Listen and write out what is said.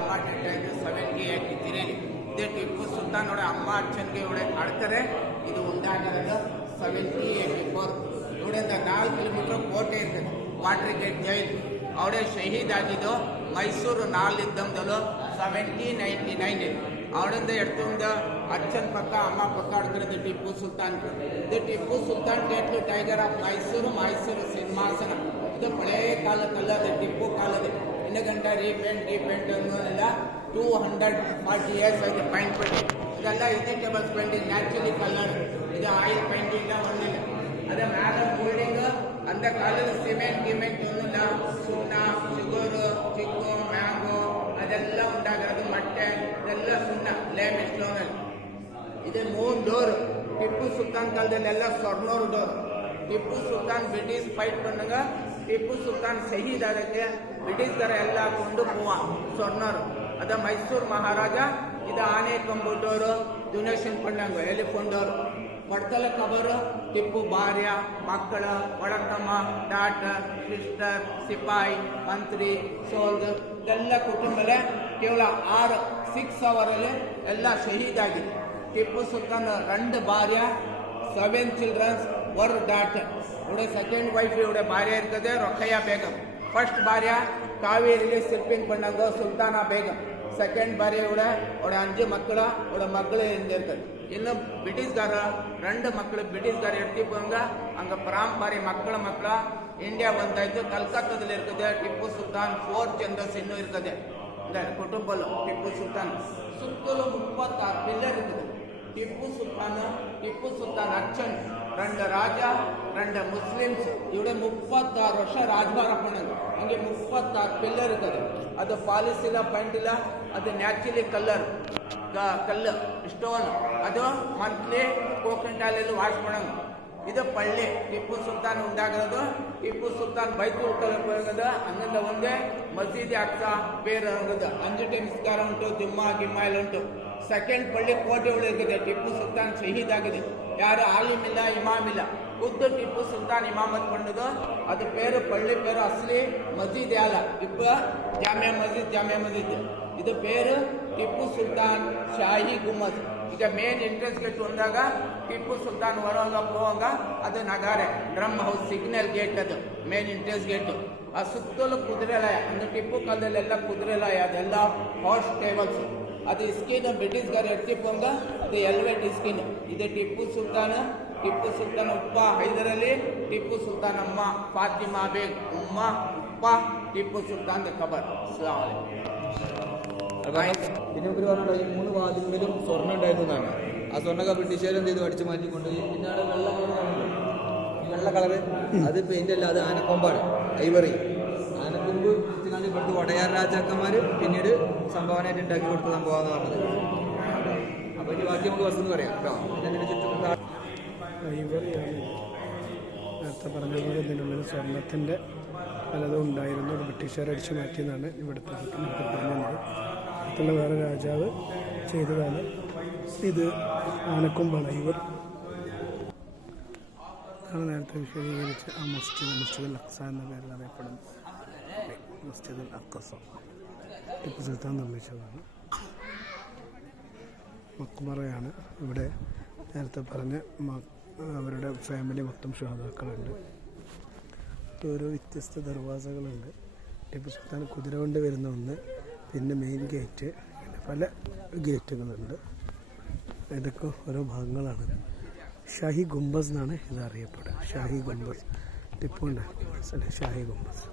അമ്മാൻ്റെ time 78 തിരേലി ഇത് ടിപ്പു സുൽത്താനോടെ അമ്മ അച്ഛൻ്റെ ഇവിടെ അടുത്തരെ ഇത് ഉണ്ടാകുന്നത് 1784 ಇವಿಡೆಯಿಂದ 4 ಕಿಲೋಮೀಟರ್ ಕೋಟೆ ಇರ್ತದೆ ವಾಟರ್ ಗೇಟ್ ಜೈಲ್ ಅವಡೆ ಶಹೀದ್ ಆಗಿದ್ದು ಮೈಸೂರು ನಾಲಿದ್ದಂದಲು 1799 ಅವಳಿಂದ ಎಡ್ತುಂದ ಅಚ್ಚನ್ ಪಕ್ಕ ಅಮ್ಮ ಪಕ್ಕ ಅಡ್ಕಿರೋದು ಟಿಪ್ಪು ಸುಲ್ತಾನ್ ಇದು ಟಿಪ್ಪು ಸುಲ್ತಾನ್ ಟೇಟ್ಲು ಟೈಗರ್ ಆಫ್ ಮೈಸೂರು ಸಿಂಹಾಸನ ಇದು ಹಳೆಯ ಕಾಲಕ್ಕಲ್ಲದೆ ಟಿಪ್ಪು ಕಾಲದ ಇನ್ನು ಗಂಟ ರೀಪೇಂಟ್ ಅನ್ನೋದೆಲ್ಲ 240 ಇಯರ್ಸ್ ಆಗಿದೆ ಪೈಂಟ್ ಪಟ್ಟಿ ಇದೆಲ್ಲ ಇಜಿಟೇಬಲ್ ಪೇಂಟಿಂಗ್ ನ್ಯಾಚುರಲಿ ಕಲರ್ ಇದು ಆಯಿಲ್ ಪೇಂಟಿಂಗ್ ಒಂದಿಲ್ಲ ಅದೇ ಮ್ಯಾಲ ಮೋಲ್ಡಿಂಗ್ ಅಂದ ಕಾಲದ ಸಿಮೆಂಟ್ ಒಂದಿಲ್ಲ ಸುಣ್ಣ ಶುಗರು ಚಿಕ್ಕು ಮ್ಯಾಂಗೋ ಅದೆಲ್ಲ ಉಂಟಾಗಿರೋದು ಮೊಟ್ಟೆ ಇದೆಲ್ಲ ಸುಣ್ಣ ಲೇಮ್ ಸ್ಟೋನಲ್ಲಿ ಇದು 3 ಡೋರ್ ಟಿಪ್ಪು ಸುಲ್ತಾನ್ ಕಾಲದಲ್ಲೆಲ್ಲ ಸ್ವರ್ಣೂರು ಡೋರ್ ಟಿಪ್ಪು ಸುಲ್ತಾನ್ ಬ್ರಿಟಿಷ್ ಫೈಟ್ ಬಂದಾಗ ಟಿಪ್ಪು ಸುಲ್ತಾನ್ ಶಹೀದ್ ಆದಕ್ಕೆ ಬ್ರಿಟಿಷರ ಎಲ್ಲ ಕೊಂಡು ಪೂವ ಸ್ವರ್ಣೂರು ಅದ ಮೈಸೂರು ಮಹಾರಾಜ ಇದು ಆನೆ ಕಂಪ್ಯೂಟರು ಡೊನೇಷನ್ ಪಂಡಂಗ ಎಲಿಫೊಂಡೋರು ಪಡ್ತಲ ಕಬರು ಟಿಪ್ಪು ಭಾರ್ಯ ಮಕ್ಕಳ ಒಳಕಮ್ಮ ಡಾಕ್ಟರ್ ಸಿಸ್ಟರ್ ಸಿಪಾಯಿ ಮಂತ್ರಿ ಸೋಲ್ಜರ್ ಇದೆಲ್ಲ ಕುಟುಂಬಲೇ ಕೇವಲ 6 ಅವರಲ್ಲಿ ಎಲ್ಲ ಶಹೀದ್ ಆಗಿದೆ ಟಿಪ್ಪು ಸುಲ್ತಾನ್ 2 ಭಾರ್ಯ 7 ಚಿಲ್ಡ್ರನ್ಸ್ 1 ಡಾಕ್ಟರ್ ಇವಡೆ ಸೆಕೆಂಡ್ ವೈಫ್ ಇವಡೆ ಭಾರ್ಯ ಇರ್ತದೆ ರೊಖಯ್ಯ ಬೇಗಂ ಫಸ್ಟ್ ಭಾರ್ಯ ಕಾವೇರಿಲಿ ಸಿರ್ಪಿಂಗ್ ಪಂಡಂಗ ಸುಲ್ತಾನ ಬೇಗಂ ಸೆಕೆಂಡ್ ಭಾರ್ಯ ಇವಡೆ 5 ಮಕ್ಕಳ ಮಗಳು ಇರ್ತದೆ ಇನ್ನು ಬ್ರಿಟಿಷ್ಗಾರ 2 ಮಕ್ಕಳು ಬ್ರಿಟಿಷ್ಗಾರ ಎಡ್ತಿಪ್ಪಂಗ ಹಂಗ ಪರಂಪರೆ ಮಕ್ಕಳ ಇಂಡಿಯಾ ಬಂದಾಯ್ತು ಕಲ್ಕತ್ತಾದಲ್ಲಿ ಇರ್ತದೆ ಟಿಪ್ಪು ಸುಲ್ತಾನ್ 4 ಚಂದಸ್ ಇನ್ನೂ ಇರ್ತದೆ ಕುಟುಂಬಲು ಟಿಪ್ಪು ಸುಲ್ತಾನ್ ಸುತ್ತಲೂ 36 ಪಿಲ್ಲರ್ ಇರ್ತದೆ ಟಿಪ್ಪು ಸುಲ್ತಾನ್ ಅಚ್ಚನ್ 2 ರಾಜ 2 ಮುಸ್ಲಿಮ್ಸ್ ಇವಡೆ 36 ವರ್ಷ ರಾಜಭಾರ ಪಣ್ಣಂಗ ಹಂಗೆ 36 ಪಿಲ್ಲರ್ ಇರ್ತದೆ ಅದು ಪಾಲಿಸ್ ಇಲ್ಲ ಪೈಂಟ್ ಇಲ್ಲ ಅದು ನ್ಯಾಚುರಲಿ ಕಲ್ಲು ಸ್ಟೋನ್ ಅದು ಮಂತ್ಲಿ ಕೋಕನಟ್ ಆಯಿಲ್ ವಾಶ್ ಮಾಡಂಗ ಇದು ಪಳ್ಳಿ ಟಿಪ್ಪು ಸುಲ್ತಾನ್ ಉಂಟಾಗಿರೋದು ಟಿಪ್ಪು ಸುಲ್ತಾನ್ ಬೈತುಲ್ ಕಲದ ಹಂಗಂದ ಒಂದೇ ಮಸೀದಿ ಅಕ್ಸಾ ಬೇರೆ ಹಂಗದ 5 ಟೈಮ್ ನಿಸ್ಕಾರ ಉಂಟು ಜುಮ್ಮಾ ಗಿಮ್ಮಾ ಎಲ್ಲ ಉಂಟು ಸೆಕೆಂಡ್ ಪಳ್ಳಿ ಕೋಟೆ ಒಳಗಿದೆ ಟಿಪ್ಪು ಸುಲ್ತಾನ್ ಶಹೀದ್ ಆಗಿದೆ ಯಾರು ಆಲಿಮ್ ಇಲ್ಲ ಇಮಾಮ್ ಇಲ್ಲ ಖುದ್ದು ಟಿಪ್ಪು ಸುಲ್ತಾನ್ ಇಮಾಮತ್ ಪಂಡದು ಅದು ಪೇರು ಪಳ್ಳಿ ಪೇರು ಅಸಲಿ ಮಸೀದ್ ಅಲ್ಲ ಇಪ್ಪ ಜಾಮಿಯಾ ಮಸೀದ್ ಇದು ಪೇರು ಟಿಪ್ಪು ಸುಲ್ತಾನ್ ಶಾಹಿ ಗುಮ್ಮತ್ ಈಗ ಮೇನ್ ಎಂಟ್ರೆನ್ಸ್ ಗೇಟ್ ಬಂದಾಗ ಟಿಪ್ಪು ಸುಲ್ತಾನ್ ಹೋಗಂಗ ಅದು ನಗಾರೆ ಡ್ರಮ್ ಹೌಸ್ ಸಿಗ್ನಲ್ ಗೇಟ್ ಅದು ಮೇನ್ ಎಂಟ್ರೆನ್ಸ್ ಗೇಟು ಆ ಸುತ್ತಲೂ ಕುದುರೆಲಾಯ ಅಂದ್ರೆ ಟಿಪ್ಪು ಕಾಲದಲ್ಲೆಲ್ಲ ಕುದುರೆಲಾಯ ಅದೆಲ್ಲ ಹಾರ್ಸ್ ಟೇಬಲ್ಸ್ ಅದು ಸ್ಕಿನ್ ಬ್ರಿಟಿಷ್ಗಾರ ಎಡ್ತಿಪ್ಪಂಗ ಅದು ಎಲ್ವೆಟ್ ಸ್ಕಿನ್ ಇದು ಟಿಪ್ಪು ಸುಲ್ತಾನ್ ಉಪ್ಪ ಹೈದರಲ್ಲಿ ಟಿಪ್ಪು ಸುಲ್ತಾನ್ ಅಮ್ಮ ಫಾತಿಮಾ ಬೇಗ್ ಉಮ್ಮ ഉപ്പ ടിപ്പു സുൽത്താന്റെ ഖബർ. പിന്നെ ഇവർ പറഞ്ഞോ ഈ 3 വാതിലിലും സ്വർണ്ണം ഉണ്ടായിരുന്നു എന്നാണ്. ആ സ്വർണ്ണൊക്കെ ബ്രിട്ടീഷുകാർ എന്ത് ചെയ്തു അടിച്ചു മാറ്റിക്കൊണ്ട് പിന്നെ അവിടെ വെള്ള കളറ് അത് പെയിന്റ് അല്ല, അത് ആനക്കൊമ്പാണ്, ഐവറി. ആനക്കൊമ്പ് കണ്ട് ഇവിടുത്തെ വടയാർ രാജാക്കന്മാർ പിന്നീട് സംഭാവനയായിട്ട് ഉണ്ടാക്കി കൊടുത്ത സംഭവമാണെന്ന് പറഞ്ഞത്. അപ്പോൾ ഇനി ബാക്കി നമുക്ക് ബസ് എന്ന് പറയാം കേട്ടോ. ഇതിൻ്റെ ചുറ്റും ഐവറിയാണ് നേരത്തെ പറഞ്ഞ പോലെ ഇതിനുള്ളിൽ സ്വർണത്തിൻ്റെ പലതും ഉണ്ടായിരുന്നു. ബ്രിട്ടീഷുകാർ അടിച്ചു മാറ്റിയെന്നാണ് ഇവിടുത്തെ നമുക്ക് പറഞ്ഞത്. അടുത്തുള്ള വേറെ രാജാവ് ചെയ്തതാണ്. ഇത് ആനക്കൊമ്പാണ് ഐവർ. അതാണ് നേരത്തെ വിശദീകരിച്ച് ആ മസ്ജിദുൽ അഖ്സ എന്ന പേരിൽ അറിയപ്പെടുന്നത്. മസ്ജിദുൽ അഖ്സ ടിപ്പു സുൽത്താൻ നിർമ്മിച്ചതാണ്. മക്ബറയാണ്. ഇവിടെ നേരത്തെ പറഞ്ഞ അവരുടെ ഫാമിലി മൊത്തം ഷഹാദാക്കളുണ്ട്. ഓരോ വ്യത്യസ്ത ദർവാസകളുണ്ട്. ടിപ്പു സുൽത്താൻ കുതിര കൊണ്ട് വരുന്ന ഒന്ന്, പിന്നെ മെയിൻ ഗേറ്റ്, പിന്നെ പല ഗേറ്റുകളുണ്ട്. ഇതൊക്കെ ഓരോ ഭാഗങ്ങളാണ്. ഷാഹി ഗുംബസ് എന്നാണ് ഇത് അറിയപ്പെടുക. ഷാഹി ഗുംബസ് ടിപ്പുണ്ട്, ഷാഹി ഗുംബസ്.